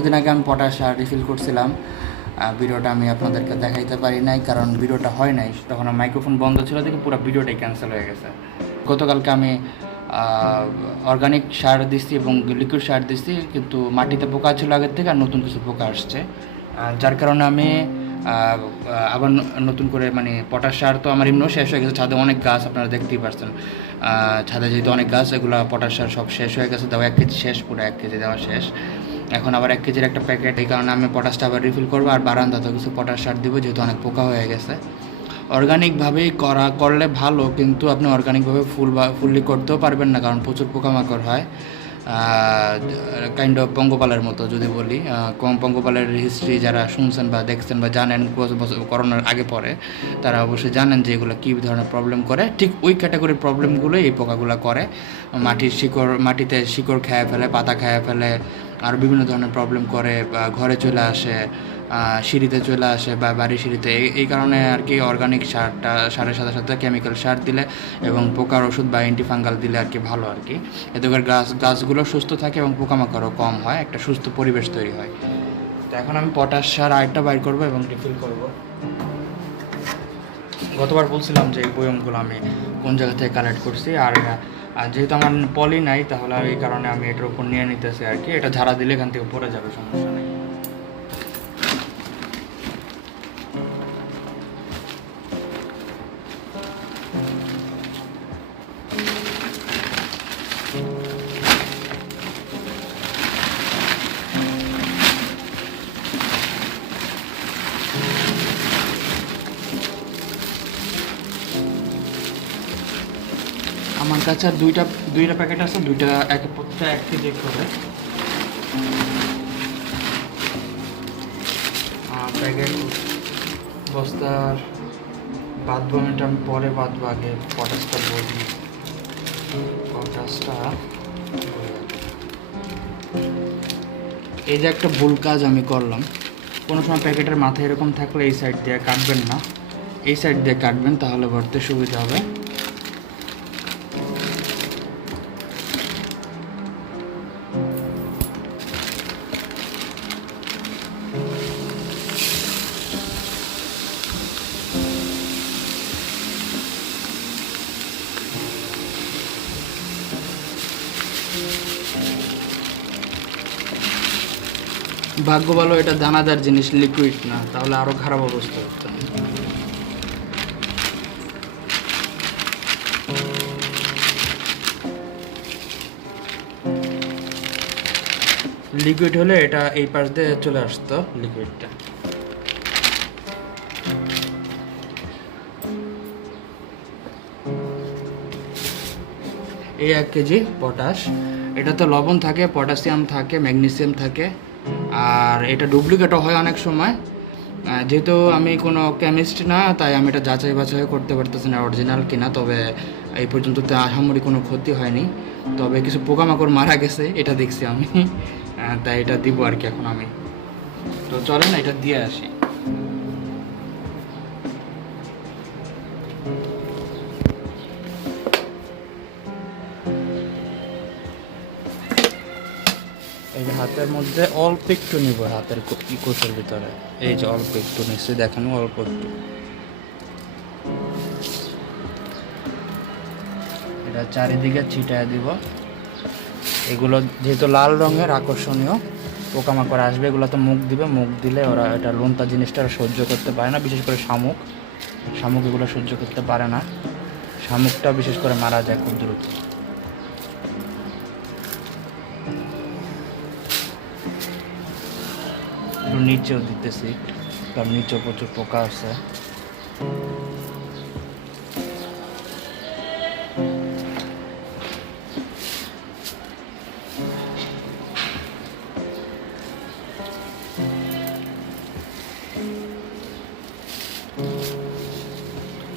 কিছুদিন আগে আমি পটাশ সার রিফিল করছিলাম। ভিডিওটা আমি আপনাদেরকে দেখাইতে পারি নাই, কারণ ভিডিওটা হয় নাই, তখন আমার মাইক্রোফোন বন্ধ ছিল দেখে পুরো ভিডিওটাই ক্যান্সেল হয়ে গেছে। গতকালকে আমি অর্গানিক সার দিচ্ছি এবং লিকুইড সার দিচ্ছি, কিন্তু মাটিতে পোকা ছিল আগের থেকে আর নতুন কিছু পোকা আসছে, যার কারণে আমি আবার নতুন করে মানে পটাশ সার তো আমার এমনিও শেষ হয়ে গেছে। ছাদে অনেক গাছ আপনারা দেখতেই পাচ্ছেন, ছাদে যেহেতু অনেক গাছ, এগুলো পটাশ সার সব শেষ হয়ে গেছে, দেওয়া 1 কেজি শেষ, পুরো 1 কেজি দেওয়া শেষ। এখন আবার 1 কেজির একটা প্যাকেট, এই কারণে আমি পটাশটা আবার রিফিল করবো আর বারান্দাতেও কিছু পটাশ সার দেবো, যেহেতু অনেক পোকা হয়ে গেছে। অর্গানিকভাবেই করলে ভালো, কিন্তু আপনি অর্গানিকভাবে ফুললি করতেও পারবেন না, কারণ প্রচুর পোকামাকড় হয়। কাইন্ড অফ পঙ্গপালের মতো যদি বলি, পঙ্গপালের হিস্ট্রি যারা শুনছেন বা দেখছেন বা জানেন করোনার আগে পরে, তারা অবশ্যই জানেন যে এগুলো কী ধরনের প্রবলেম করে। ঠিক ওই ক্যাটাগরির প্রবলেমগুলো এই পোকাগুলো করে। মাটিতে শিকড় খেয়ে ফেলে, পাতা খেয়ে ফেলে, আর বিভিন্ন ধরনের প্রবলেম করে, ঘরে চলে আসে, সিঁড়িতে চলে আসে বা বাড়ির সিঁড়িতে। এই কারণে আর কি অর্গানিক সারের সাথে সাথে কেমিক্যাল সার দিলে এবং পোকার ওষুধ বা অ্যান্টিফাঙ্গাল দিলে আর কি ভালো আর কি। এতে করে গাছগুলো সুস্থ থাকে এবং পোকামাকড়ও কম হয়, একটা সুস্থ পরিবেশ তৈরি হয়। তো এখন আমি পটাশ সার আরেকটা বাইর করবো এবং রিফিল করব। গতবার বলছিলাম যে এই বয়মগুলো আমি কোন জায়গা থেকে কালেক্ট করছি, আর যেহেতু আমার পলি নাই, তাহলে এই কারণে আমি এটার উপর নিয়ে নিতেছি আর কি। এটা ঝাড়া দিলে এখান থেকে পড়ে যাবে, সমস্যা নেই। আমার কাছে আর দুইটা প্যাকেট আছে, দুইটা প্রত্যেকটা 1 কেজি করে প্যাকেট। বস্তার বাঁধবো আমি পরে বাঁধবো, আগে পটাশটা বলি। পটাশটা এই যে একটা ভুল কাজ আমি করলাম, কোনো সময় প্যাকেটের মাথায় এরকম থাকলে এই সাইড দিয়ে কাটবেন না, এই সাইড দিয়ে কাটবেন, তাহলে ভরতে সুবিধা হবে। ভাগ্য ভালো এটা দানাদার জিনিস, লিকুইড না, তাহলে আরো খারাপ অবস্থা হতো। লিকুইড হলে এটা এই পাশ দিয়ে চলে আসতো লিকুইডটা। এই 1 কেজি পটাশ, এটা তো লবণ থাকে, পটাশিয়াম থাকে, ম্যাগনেসিয়াম থাকে, আর এটা ডুপ্লিকেটও হয় অনেক সময়। যেহেতু আমি কোনো কেমিস্ট না, তাই আমি এটা যাচাই বাছাই করতে পারতেছি না অরিজিনাল কিনা, তবে এই পর্যন্ত তো আহামরি কোনো ক্ষতি হয়নি, তবে কিছু পোকামাকড় মারা গেছে এটা দেখছি আমি। তাই এটা দিব আর কি এখন আমি। তো চলেন এটা দিয়ে আসি। এই যে হাতের মধ্যে অল্প একটু নিব, হাতের কোষের ভিতরে এই যে অল্প একটু নিশ্চয়ই দেখানো, অল্প একটু। এটা চারিদিকে ছিটায় দিব। এগুলো যেহেতু লাল রঙের আকর্ষণীয়, পোকামাকড় আসবে, এগুলো তো মুখ দিবে, মুখ দিলে ওরা এটা লোনতা জিনিসটা সহ্য করতে পারে না, বিশেষ করে শামুক এগুলো সহ্য করতে পারে না। শামুকটা বিশেষ করে মারা যায় খুব দ্রুত। নিচেও দিতেছি, কারণ নিচেও প্রচুর পোকা আছে।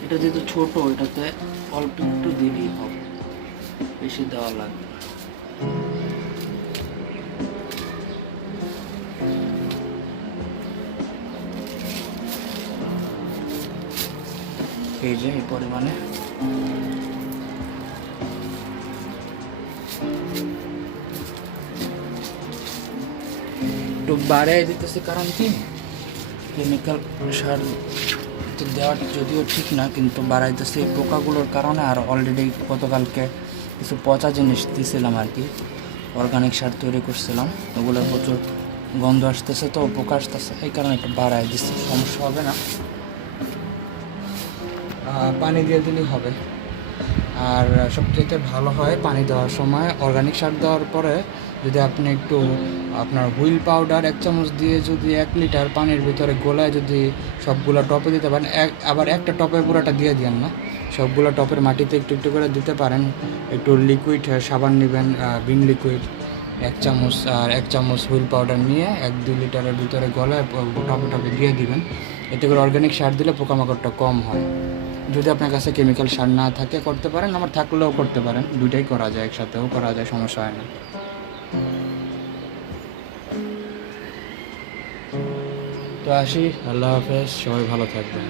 এটা যেহেতু ছোট, এটাতে অল্প একটু দিলেই হবে, বেশি দেওয়া লাগবে না। এই যে এই পরিমাণে একটু একটু বাড়াই দিতেছি, কারণ কি কেমিক্যাল সার তো দেওয়া যদিও ঠিক না, কিন্তু বাড়াইতেছি এই পোকাগুলোর কারণে। আর অলরেডি গতকালকে কিছু পচা জিনিস দিয়েছিলাম আর কি, অর্গানিক সার তৈরি করছিলাম, ওগুলোর প্রচুর গন্ধ আসতেছে, তো পোকা আসতেছে, এই কারণে একটু বাড়াই দিচ্ছি, সমস্যা হবে না। পানি দিয়ে দিলেই হবে। আর সবচেয়ে ভালো হয় পানি দেওয়ার সময় অর্গানিক সার দেওয়ার পরে যদি আপনি একটু আপনার হুইল পাউডার 1 চামচ দিয়ে যদি 1 লিটার পানির ভিতরে গোলায় যদি সবগুলো টপে দিতে পারেন, আবার একটা টপে পুরোটা দিয়ে দিন না, সবগুলো টপের মাটিতে একটু একটু করে দিতে পারেন। একটু লিকুইড সাবান নেবেন, বিন লিকুইড 1 চামচ, আর 1 চামচ হুইল পাউডার নিয়ে 1-2 লিটারের ভিতরে গলায় টপে টপে দিয়ে দিবেন। এতে করে অর্গানিক সার দিলে পোকামাকড়টা কম হয়। যদি আপনার কাছে কেমিক্যাল সার না থাকে করতে পারেন, আমার থাকলেও করতে পারেন, দুইটাই করা যায়, একসাথেও করা যায়, সমস্যা হয় না। তো আসি, আল্লাহ হাফেজ, সবাই ভালো থাকবেন।